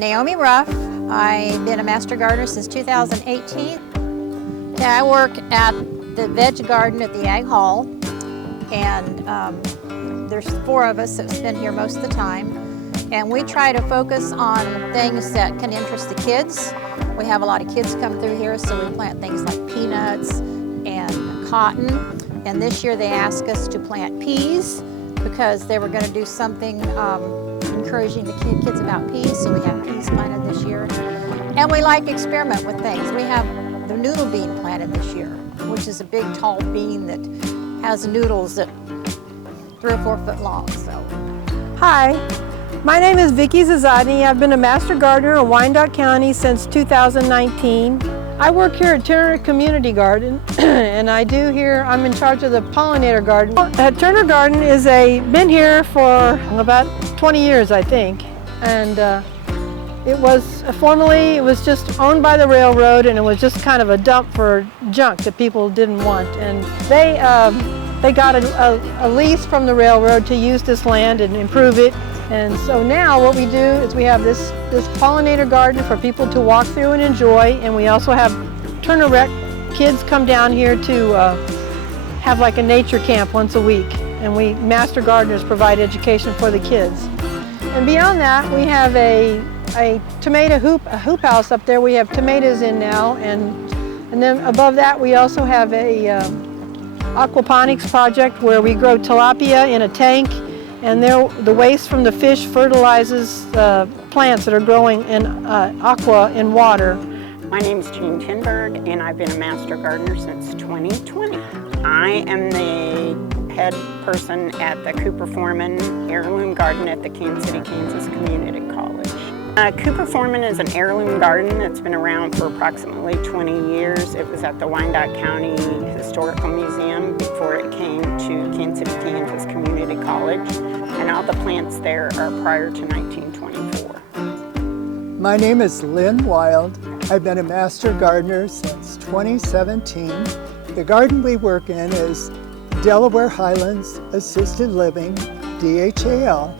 Naomi Ruff. I've been a master gardener since 2018. I work at the veg garden at the Ag Hall, and there's 4 of us that's been here most of the time. And we try to focus on things that can interest the kids. We have a lot of kids come through here, so we plant things like peanuts and cotton. And this year they asked us to plant peas because they were going to do something encouraging the kids about peas, so we have peas planted this year. And we like to experiment with things. We have the noodle bean planted this year, which is a big tall bean that has noodles that 3 or 4 foot long. So, hi, my name is Vicki Zazadny. I've been a master gardener in Wyandotte County since 2019. I work here at Turner Community Garden, and I'm in charge of the pollinator garden. Turner Garden been here for about 20 years, I think, and it was just owned by the railroad, and it was just kind of a dump for junk that people didn't want. And they got a lease from the railroad to use this land and improve it. And so now what we do is we have this pollinator garden for people to walk through and enjoy, and we also have Turner Rec kids come down here to have like a nature camp once a week, and we master gardeners provide education for the kids. And beyond that, we have a tomato hoop house up there. We have tomatoes in now, and then above that we also have a aquaponics project where we grow tilapia in a tank, and the waste from the fish fertilizes plants that are growing in in water. My name is Jean Tinberg, and I've been a master gardener since 2020. I am the head person at the Cooper Foreman Heirloom Garden at the Kansas City, Kansas Community College. Cooper Foreman is an heirloom garden that's been around for approximately 20 years. It was at the Wyandotte County Historical Museum before it came to Kansas City, Kansas Community College, and all the plants there are prior to 1924. My name is Lynn Wild. I've been a master gardener since 2017. The garden we work in is Delaware Highlands Assisted Living, DHAL,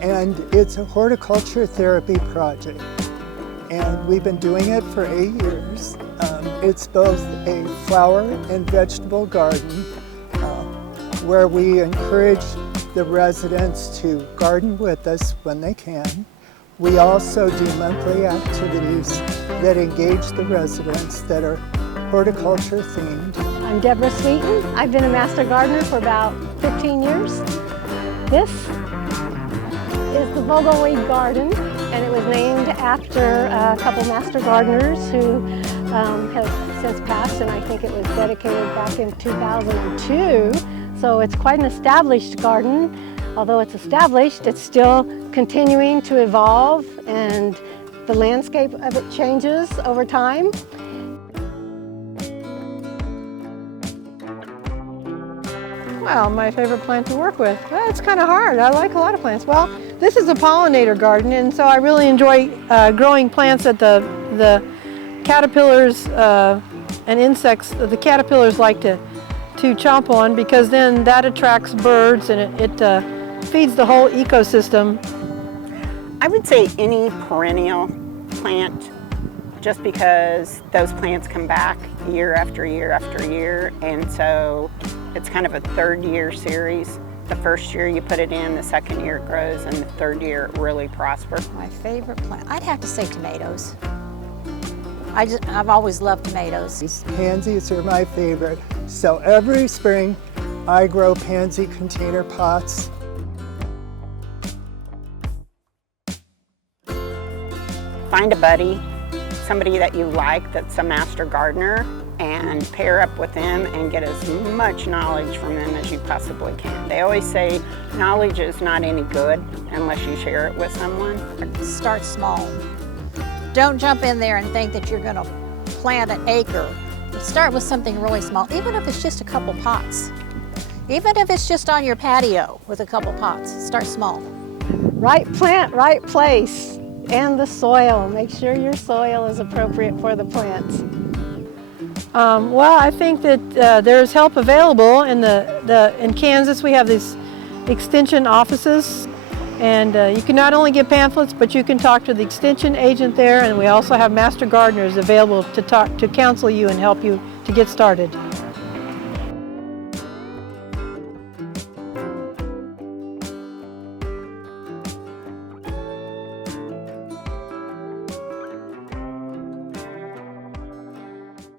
and it's a horticulture therapy project. And we've been doing it for 8 years. It's both a flower and vegetable garden where we encourage the residents to garden with us when they can. We also do monthly activities that engage the residents that are horticulture themed. I'm Deborah Sweeten. I've been a master gardener for about 15 years. This is the Vogelweed Garden, and it was named after a couple master gardeners who have since passed, and I think it was dedicated back in 2002. So it's quite an established garden. Although it's established, it's still continuing to evolve, and the landscape of it changes over time. Well, my favorite plant to work with? Well, it's kind of hard. I like a lot of plants. Well, this is a pollinator garden, and so I really enjoy growing plants that the caterpillars and insects, the caterpillars like to chomp on, because then that attracts birds, and it feeds the whole ecosystem. I would say any perennial plant, just because those plants come back year after year after year, and so it's kind of a 3rd-year series. The first year you put it in, the 2nd year it grows, and the 3rd year it really prospers. my favorite plant, I'd have to say tomatoes. I've always loved tomatoes. These pansies are my favorite. So every spring I grow pansy container pots. Find a buddy, somebody that you like that's a master gardener, and pair up with them and get as much knowledge from them as you possibly can. They always say knowledge is not any good unless you share it with someone. Start small. Don't jump in there and think that you're going to plant an acre. Start with something really small, even if it's just a couple pots. Even if it's just on your patio with a couple pots, start small. Right plant, right place, and the soil. Make sure your soil is appropriate for the plants. Well, I think that there's help available in Kansas. We have these extension offices. And you can not only get pamphlets, but you can talk to the extension agent there, and we also have master gardeners available to counsel you and help you to get started.